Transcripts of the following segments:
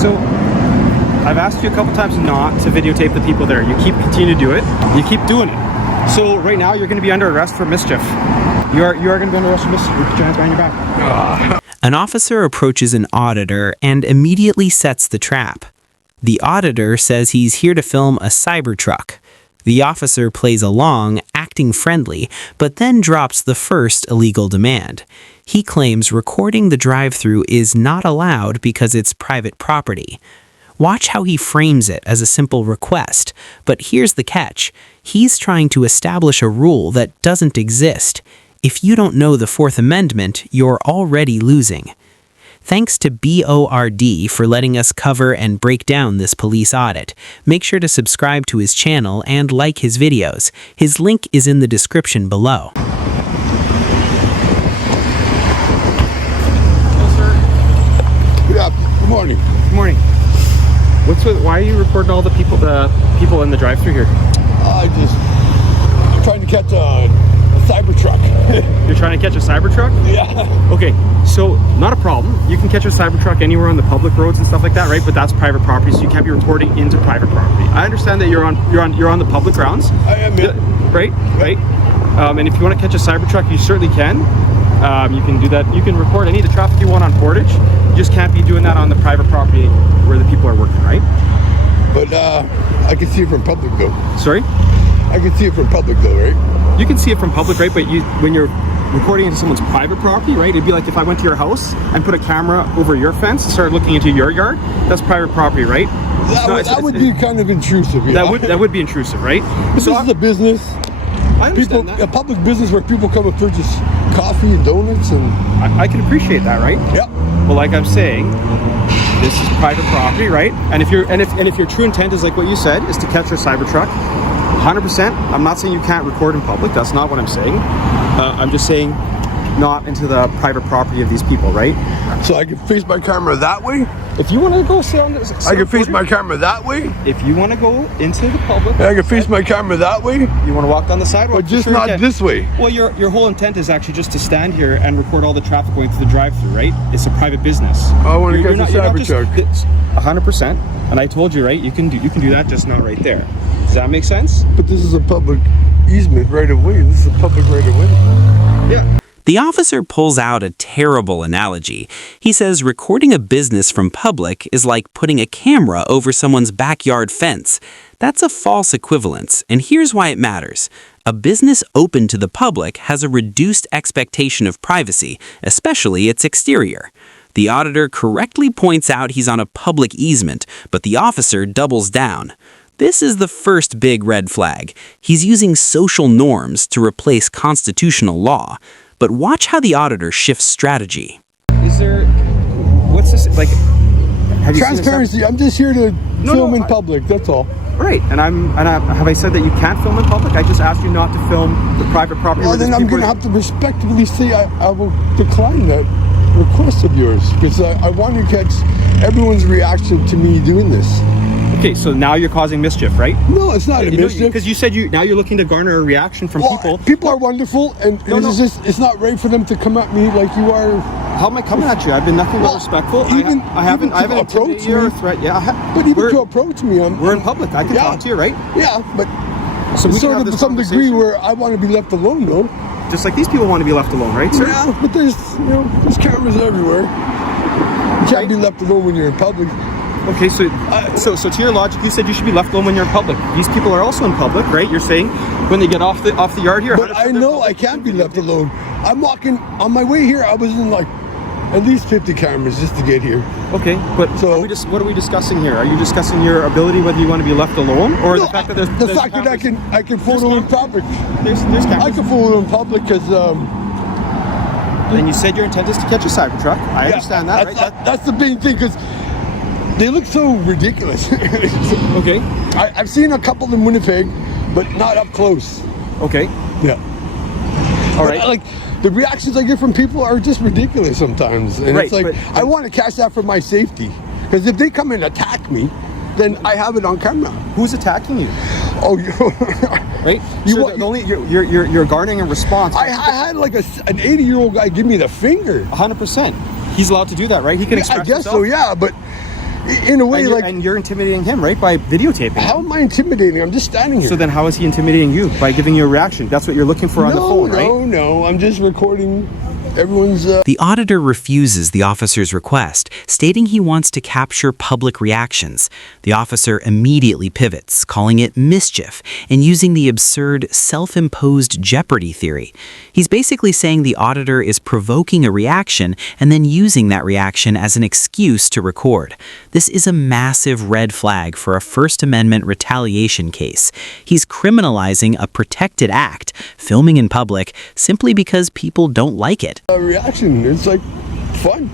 So I've asked you a couple times not to videotape the people there. You continue to do it. You keep doing it. So right now you're going to be under arrest for mischief. You are going to be under arrest for mischief. Put your hands behind your back. An officer approaches an auditor and immediately sets the trap. The auditor says he's here to film a Cybertruck. The officer plays along, acting friendly, but then drops the first illegal demand. He claims recording the drive-thru is not allowed because it's private property. Watch how he frames it as a simple request, but here's the catch. He's trying to establish a rule that doesn't exist. If you don't know the Fourth Amendment, you're already losing. Thanks to BORD for letting us cover and break down this police audit. Make sure to subscribe to his channel and like his videos. His link is in the description below. Hello, sir. Yeah, good morning. Good morning. Why are you recording all the people in the drive-thru here? I'm trying to catch a Cybertruck. You're trying to catch a Cybertruck? Yeah. Okay, so not a problem. You can catch a Cybertruck anywhere on the public roads and stuff like that, right? But that's private property, so you can't be recording into private property. I understand that you're on the public grounds. I am. Yeah. Right. And if you want to catch a Cybertruck, you certainly can. You can do that. You can record any of the traffic you want on Portage. You just can't be doing that on the private property where the people are working, right? But I can see it from public though. Sorry? I can see it from public though, right? You can see it from public, right? But when you're recording into someone's private property, right? It'd be like if I went to your house and put a camera over your fence and started looking into your yard. That's private property, right? That would be kind of intrusive. Yeah. That would be intrusive, right? This is a business. I understand that. A public business where people come and purchase coffee and donuts, and I can appreciate that, right? Yeah. Well, like I'm saying, this is private property, right? And if your true intent is like what you said, is to catch your Cybertruck, 100%. I'm not saying you can't record in public. That's not what I'm saying. I'm just saying not into the private property of these people, right? So I can face my camera that way. If you want to go sit on this, I can face my camera that way. If you want to go into the public, I can face my camera that way. You want to walk down the sidewalk, but just not this way. Well, your whole intent is actually just to stand here and record all the traffic going through the drive-thru, right? It's a private business. I want to catch a Cybertruck. 100%. And I told you, right? You can do that, just not right there. Does that make sense? But this is a public easement right of way. This is a public right of way. Yeah. The officer pulls out a terrible analogy. He says recording a business from public is like putting a camera over someone's backyard fence. That's a false equivalence, and here's why it matters. A business open to the public has a reduced expectation of privacy, especially its exterior. The auditor correctly points out he's on a public easement, but the officer doubles down. This is the first big red flag. He's using social norms to replace constitutional law. But watch how the auditor shifts strategy. What's this, like, have you transparency? I'm just here to film in public, that's all. Right, and have I said that you can't film in public? I just asked you not to film the private property. Well, then I'm going to have to respectfully say I will decline that request of yours, because I want to catch everyone's reaction to me doing this. Okay, so now you're causing mischief, right? No, it's not a mischief. Because you said now you're looking to garner a reaction from people. People are wonderful, and it's not right for them to come at me like you are. How am I coming at you? I've been nothing but respectful. I haven't approached you or threat. Yeah, but even to approach me, we're in public. I can talk to you, right? Yeah, but so we sort of to some degree where I want to be left alone, though. Just like these people want to be left alone, right, sir? Yeah, but there's cameras everywhere. You can't be left alone when you're in public. Okay, so to your logic, you said you should be left alone when you're in public. These people are also in public, right? You're saying when they get off the yard here. But I know I can't be left alone. I'm walking on my way here. I was in like at least 50 cameras just to get here. Okay, but so what are we discussing here? Are you discussing your ability, whether you want to be left alone, or the fact that there's the fact that I can photo in public? There's cameras. I can photo in public because. And you said your intent is to catch a Cybertruck. I understand that, right? That's the big thing, because they look so ridiculous. Okay. I've seen a couple in Winnipeg, but not up close. Okay. Yeah. All right. Like, the reactions I get from people are just ridiculous sometimes. And it's like, I want to catch that for my safety. Because if they come and attack me, then I have it on camera. Who's attacking you? Oh, right? You're garnering a response. I had like an 80-year-old guy give me the finger. 100%. He's allowed to do that, right? He can express I guess himself. so, yeah, but in a way, and you're intimidating him, right, by videotaping him. How am I intimidating? I'm just standing here. So then how is he intimidating you? By giving you a reaction? That's what you're looking for on the phone, right? No, I'm just recording everyone's... The auditor refuses the officer's request, stating he wants to capture public reactions. The officer immediately pivots, calling it mischief, and using the absurd self-imposed jeopardy theory. He's basically saying the auditor is provoking a reaction and then using that reaction as an excuse to record. This is a massive red flag for a First Amendment retaliation case. He's criminalizing a protected act, filming in public, simply because people don't like it. reaction. It's like fun.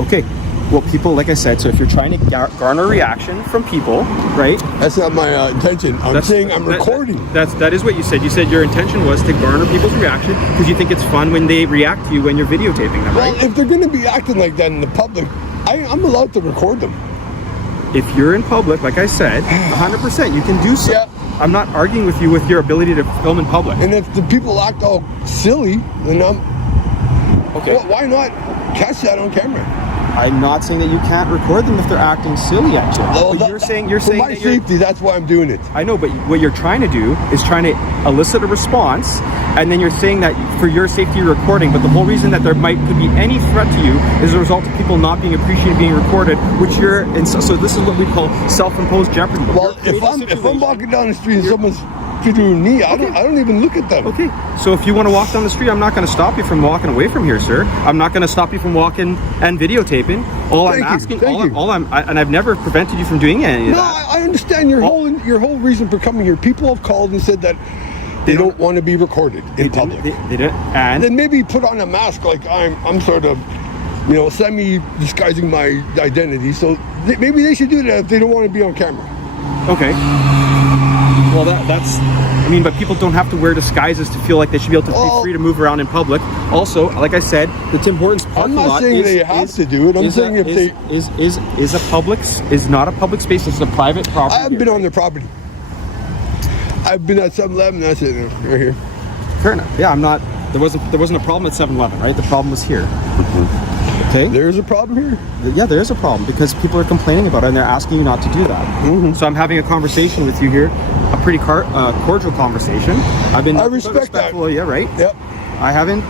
Okay. Well, people, like I said, so if you're trying to garner reaction from people, right? That's not my intention. I'm saying I'm recording. That is what you said. You said your intention was to garner people's reaction because you think it's fun when they react to you when you're videotaping them, right? Well, if they're going to be acting like that in the public, I'm allowed to record them. If you're in public, like I said, 100%, you can do so. Yeah. I'm not arguing with you with your ability to film in public. And if the people act all silly, then okay. Well, why not catch that on camera? I'm not saying that you can't record them if they're acting silly at you. Well, but you're saying for my safety, that's why I'm doing it. I know, but what you're trying to do is trying to elicit a response, and then you're saying that for your safety you're recording, but the whole reason that there could be any threat to you is a result of people not being appreciated being recorded, which you're, and so this is what we call self-imposed jeopardy. Well, if I'm walking down the street and someone's feeding me, I don't even look at them. Okay, so if you want to walk down the street, I'm not going to stop you from walking away from here, sir. I'm not going to stop you from walking and videotaping. And I've never prevented you from doing any of that. I understand your whole reason for coming here. People have called and said that they don't want to be recorded in public. They didn't, and then maybe put on a mask like I'm sort of, semi-disguising my identity. So maybe they should do that if they don't want to be on camera. Okay. Well, but people don't have to wear disguises to feel like they should be able to be free to move around in public. Also, like I said, the Tim Hortons parking lot. I'm not saying they have to do it. I'm saying if they is not a public space. It's a private property. I haven't been on their property. I've been at 7-Eleven. That's it, right here. Fair enough. Yeah, I'm not. There wasn't a problem at 7-Eleven, right? The problem was here. Okay. There's a problem here? Yeah, there is a problem because people are complaining about it and they're asking you not to do that. So I'm having a conversation with you here, a pretty cordial conversation. I respect that. Yeah, right? Yep. I haven't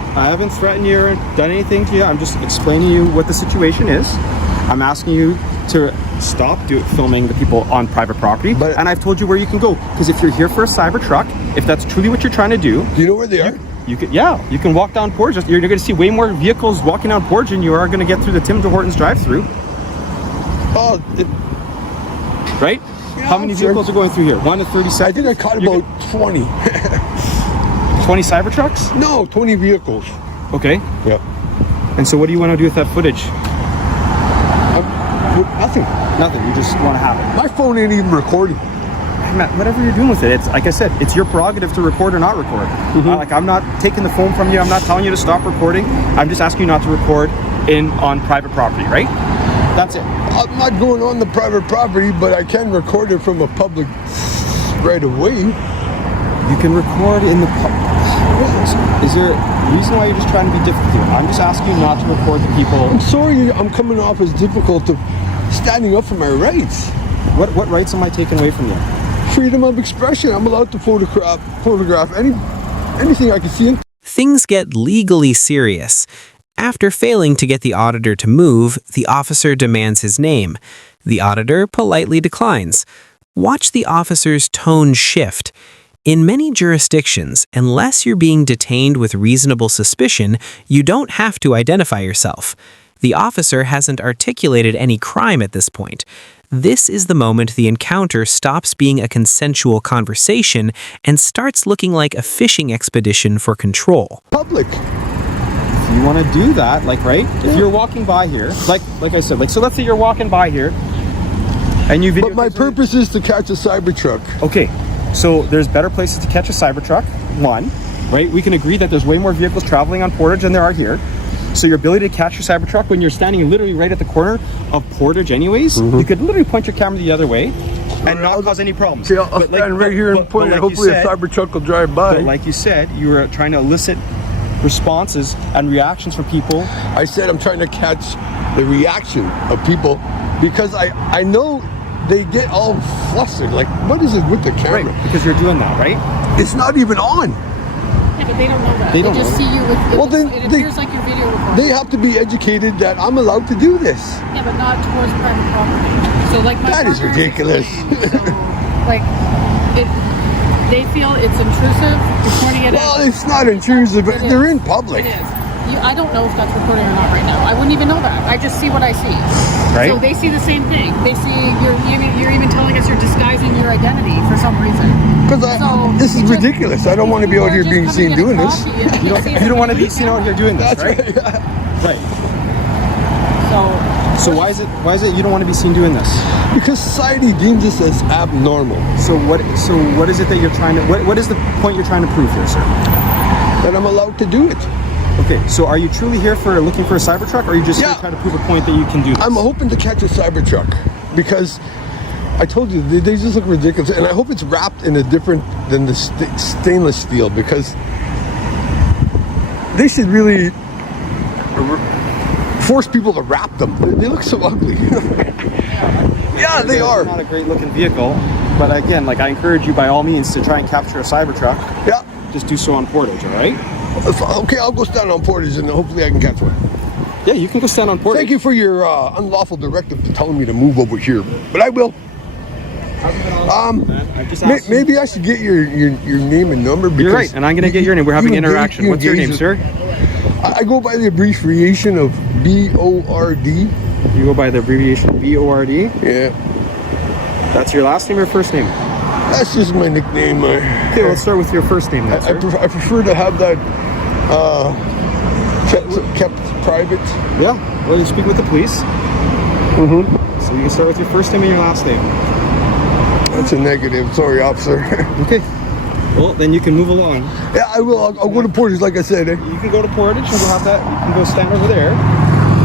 threatened you or done anything to you. I'm just explaining to you what the situation is. I'm asking you to stop filming the people on private property. And I've told you where you can go. Because if you're here for a Cybertruck, if that's truly what you're trying to do... Do you know where they are? You can walk down Portage. You're going to see way more vehicles walking down Portage than you are going to get through the Tim Hortons drive-thru. Right? Yeah, how many vehicles are going through here? 1 to 30 seconds? I think I caught about 20. 20 Cybertrucks? No, 20 vehicles. Okay. Yeah. And so what do you want to do with that footage? Nothing. Nothing. You just want to have it. My phone ain't even recording. Whatever you're doing with it, it's like I said, it's your prerogative to record or not record. I'm not taking the phone from you. I'm not telling you to stop recording. I'm just asking you not to record on private property, right? That's it. I'm not going on the private property, but I can record it from a public right away. You can record in the public. Is there a reason why you're just trying to be difficult here? I'm just asking you not to record the people. I'm sorry, I'm coming off as difficult of standing up for my rights. What rights am I taking away from you? Freedom of expression. I'm allowed to photograph anything I can see. Things get legally serious. After failing to get the auditor to move, the officer demands his name. The auditor politely declines. Watch the officer's tone shift. In many jurisdictions, unless you're being detained with reasonable suspicion, you don't have to identify yourself. The officer hasn't articulated any crime at this point. This is the moment the encounter stops being a consensual conversation and starts looking like a fishing expedition for control. Public. If you want to do that, if you're walking by here, like I said, so let's say you're walking by here, and you video. But my purpose is to catch a Cybertruck. Okay, so there's better places to catch a Cybertruck. One, right? We can agree that there's way more vehicles traveling on Portage than there are here. So your ability to catch your Cybertruck when you're standing literally right at the corner of Portage anyways, you could literally point your camera the other way and not cause any problems. Okay, I'll stand right here and point it. Hopefully a Cybertruck will drive by. But like you said, you were trying to elicit responses and reactions from people. I said I'm trying to catch the reaction of people because I know they get all flustered. Like, what is it with the camera? Right, because you're doing that, right? It's not even on. Yeah, but they don't know that. They They don't just know. see you with. Well, then It appears like your video recording. They have to be educated that I'm allowed to do this. Yeah, but not towards private property. So like my That is partner ridiculous. explained, so, like they feel it's intrusive. Recording it. Well, it's not intrusive, but It they're is. in public. It is. I don't know if that's recording or not right now. I wouldn't even know that. I just see what I see. Right. So they see the same thing. They see you're even telling us you're disguising your identity for some reason. Because this is ridiculous. I don't want to be out here being seen doing this. You don't want to be seen out here doing this, That's right? right. Right. So So why is it you don't want to be seen doing this? Because society deems this as abnormal. So what is it that you're trying to what is the point you're trying to prove here, sir? That I'm allowed to do it. Okay, so are you truly here for looking for a Cybertruck, or are you just here Yeah. to try to prove a point that you can do this? I'm hoping to catch a Cybertruck because I told you they just look ridiculous, and I hope it's wrapped in a different than the stainless steel, because they should really force people to wrap them. They look so ugly. Yeah, they are. Not a great looking vehicle, but again, like I encourage you by all means to try and capture a Cybertruck. Yeah. Just do so on Portage, all right? Okay, I'll go stand on Portage and hopefully I can catch one. Yeah, you can go stand on Portage. Thank you for your unlawful directive to telling me to move over here, but I will. I just asked you- Maybe I should get your name and number. Because You're right, and I'm going to get your name. We're having you interaction. engage- What's your name, engage- sir? I go by the abbreviation of BORD. You go by the abbreviation BORD. Yeah, That's your last name or first name? that's just my nickname. Okay, let's start with your first name then, I sir. prefer to have that kept private. Yeah, well, you speak with the police. Mm-hmm. So you can start with your first name and your last name. That's a negative. Sorry, officer. Okay. Well, then you can move along. Yeah, I will. I'll go to Portage, like I said. You can go to Portage and we'll have that. You can go stand over there.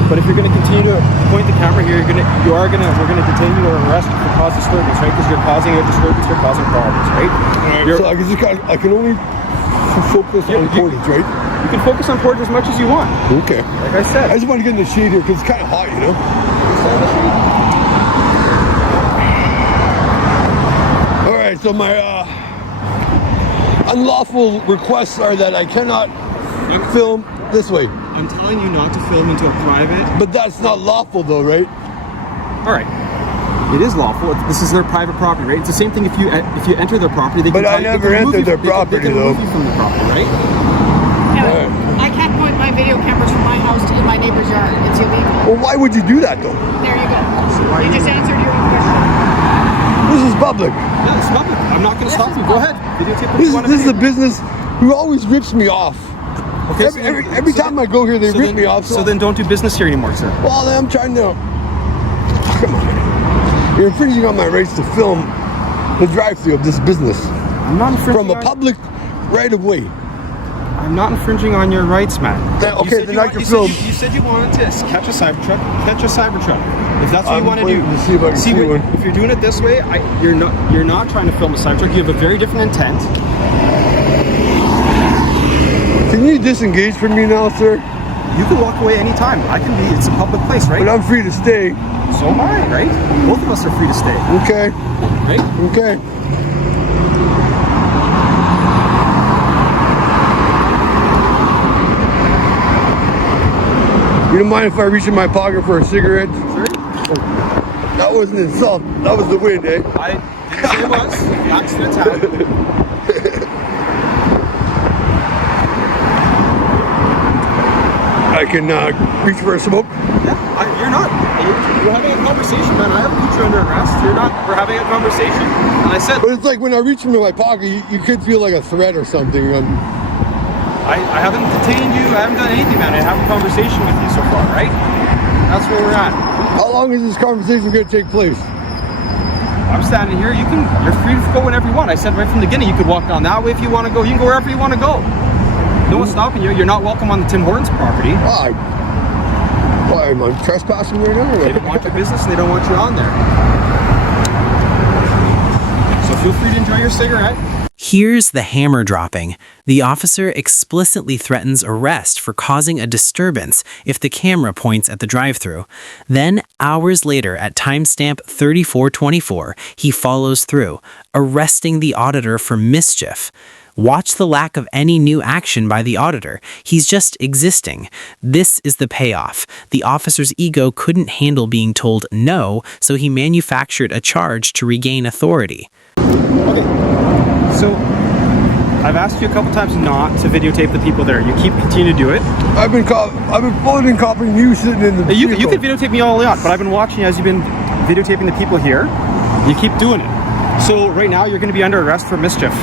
But if you're going to continue to point the camera here, we're going to detain you or arrest you for cause disturbance, right? Because you're causing a disturbance, you're causing problems, right? So I can only focus on Portage, right? You can focus on Portage as much as you want. Okay. Like I said. I just want to get in the shade here because it's kind of hot, you know? All right, so my unlawful requests are that I cannot film this way. I'm telling you not to film into a private. But that's not lawful though, right? All right. It is lawful. This is their private property, right? It's the same thing if you enter their property. They But can I never entered their property, they can though. remove you from the property, right? yeah, I can't point my video cameras from my house to my neighbor's yard. It's illegal. Well, why would you do that though? There you go. You just answered your own question. This is public. Yeah, it's public. I'm not going to stop you. Go ahead. Videotape what you want to This is a do. business who always rips me off. Okay, Every time I go here, they rip me off. So then don't do business here anymore, sir. Well, I'm trying to. Come on. You're infringing on my rights to film the drive-thru of this business I'm not infringing from a public right of way. I'm not infringing on your rights, man. Okay, then I can film. You said you wanted to catch a Cybertruck. Catch a Cybertruck. If that's what I'm you want to do. waiting to see if I can see one. If you're doing it this way, you're not trying to film a Cybertruck. You have a very different intent. Can you disengage from me now, sir? You can walk away anytime. It's a public place, right? But I'm free to stay. So am I, right? Both of us are free to stay, Okay. right? Okay. You don't mind if I reach in my pocket for a cigarette? Sure. That wasn't an insult. That was the wind, eh? I didn't say it was. That's the attack. I can reach for a smoke. Yeah, you're not. You're having a conversation, man. I haven't put you under arrest. We're having a conversation. And I said, But it's like when I reach into my pocket, you could feel like a threat or something. I haven't detained you. I haven't done anything, man. I have a conversation with you so far, right? That's where we're at. How long is this conversation going to take place? I'm standing here. You're free to go whenever you want. I said right from the beginning, you could walk down that way if you want to go. You can go wherever you want to go. No one's stopping you. You're not welcome on the Tim Hortons property. Why am I trespassing right now? They don't want your business and they don't want you on there. So feel free to enjoy your cigarette. Here's the hammer dropping. The officer explicitly threatens arrest for causing a disturbance if the camera points at the drive-thru. Then, hours later at timestamp 3424, he follows through, arresting the auditor for mischief. Watch the lack of any new action by the auditor. He's just existing. This is the payoff. The officer's ego couldn't handle being told no, so he manufactured a charge to regain authority. Okay, so I've asked you a couple times not to videotape the people there. You continue to do it. I've been phoning copying you sitting in the You can videotape me all you want, but I've been watching as you've been videotaping the people here. You keep doing it. So right now you're going to be under arrest for mischief.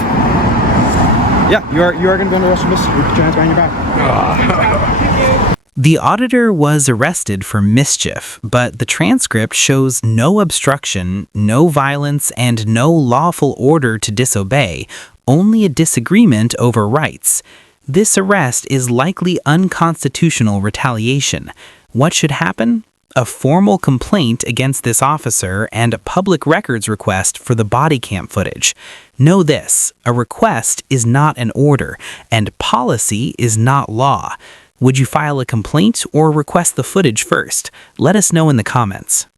Yeah, you are going to be under arrest for mischief. You put your hands behind your back. The auditor was arrested for mischief, but the transcript shows no obstruction, no violence, and no lawful order to disobey, only a disagreement over rights. This arrest is likely unconstitutional retaliation. What should happen? A formal complaint against this officer and a public records request for the body cam footage. Know this, a request is not an order, and policy is not law. Would you file a complaint or request the footage first? Let us know in the comments.